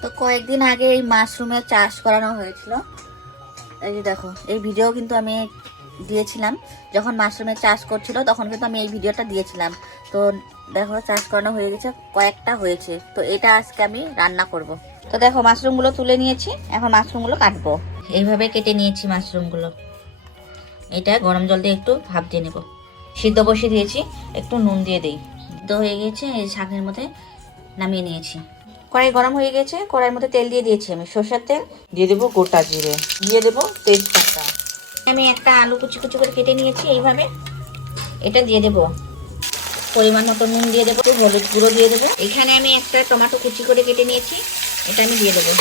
তো কয়েকদিন আগে এই মাশরুমের চাষ করানো হয়েছিল। এই যে দেখো, এই ভিডিও কিন্তু আমি দিয়েছিলাম যখন মাশরুমের চাষ করছিল, তখন কিন্তু আমি এই ভিডিওটা দিয়েছিলাম। তো দেখো, চাষ করানো হয়ে গেছে, কয়েকটা হয়েছে। তো এটা আজকে আমি রান্না করব। তো দেখো, মাশরুমগুলো তুলে নিয়েছি, এখন মাশরুমগুলো কাটবো। এইভাবে কেটে নিয়েছি মাশরুমগুলো। এটা গরম জল দিয়ে একটু ভাপ দিয়ে নেব। সিদ্ধ বসিয়ে দিয়েছি, একটু নুন দিয়ে দিই। সিদ্ধ হয়ে গেছে, এই শাকের মধ্যে নামিয়ে নিয়েছি। কড়াই গরম হয়ে গেছে, কড়াইয়ের মধ্যে তেল দিয়ে দিয়েছি আমি, সরষের তেল। দিয়ে দেবো গোটা জিরে, দিয়ে দেবো তেজপাতা। আমি একটা আলু কুচি কুচি করে কেটে নিয়েছি এইভাবে, এটা দিয়ে দেবো। পরিমাণ মতো নুন দিয়ে দেবো, হলুদ গুঁড়ো দিয়ে দেবো। এখানে আমি একটা টমেটো কুচি করে কেটে নিয়েছি, এটা আমি দিয়ে দেবো।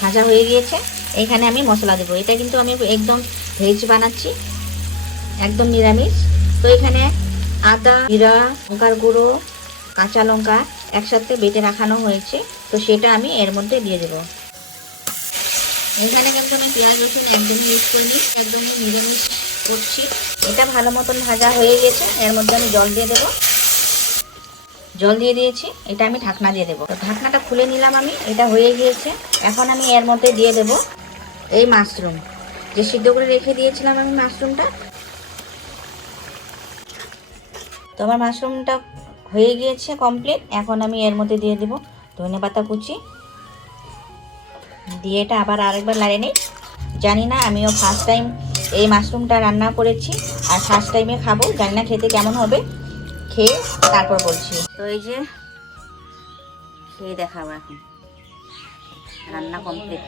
ভাজা হয়ে গিয়েছে, এখানে আমি মশলা দেবো। এটা কিন্তু আমি একদম ভেজ বানাচ্ছি, একদম নিরামিষ। তো এখানে আদা, জিরা, লঙ্কার গুঁড়ো, কাঁচা লঙ্কা একসাথে বেটে রাখানো হয়েছে, তো সেটা আমি এর মধ্যে দিয়ে দেবো। এখানে কিন্তু আমি পেঁয়াজ রসুন একদমই ইউজ করিনি, একদমই নিরামিষ করছি। এটা ভালো মতন ভাজা হয়ে গেছে, এর মধ্যে আমি জল দিয়ে দেবো। জল দিয়ে দিয়েছি, এটা আমি ঢাকনা দিয়ে দেবো। তো ঢাকনাটা খুলে নিলাম আমি, এটা হয়ে গিয়েছে। এখন আমি এর মধ্যে দিয়ে দেবো এই মাশরুম, যে সিদ্ধ করে রেখে দিয়েছিলাম আমি মাশরুমটা। তো আমার মাশরুমটা হয়ে গিয়েছে কমপ্লিট। এখন আমি এর মধ্যে দিয়ে দেবো ধনেপাতা কুচি, দিয়ে এটা আবার আরেকবার নাড়িয়ে নিই। জানি না, আমিও ফার্স্ট টাইম এই মাশরুমটা রান্না করেছি, আর ফার্স্ট টাইমে খাবো, জানি না খেতে কেমন হবে, খেয়ে তারপর বলছি। তো এই যে খেয়ে দেখাবো এখন, রান্না কমপ্লিট।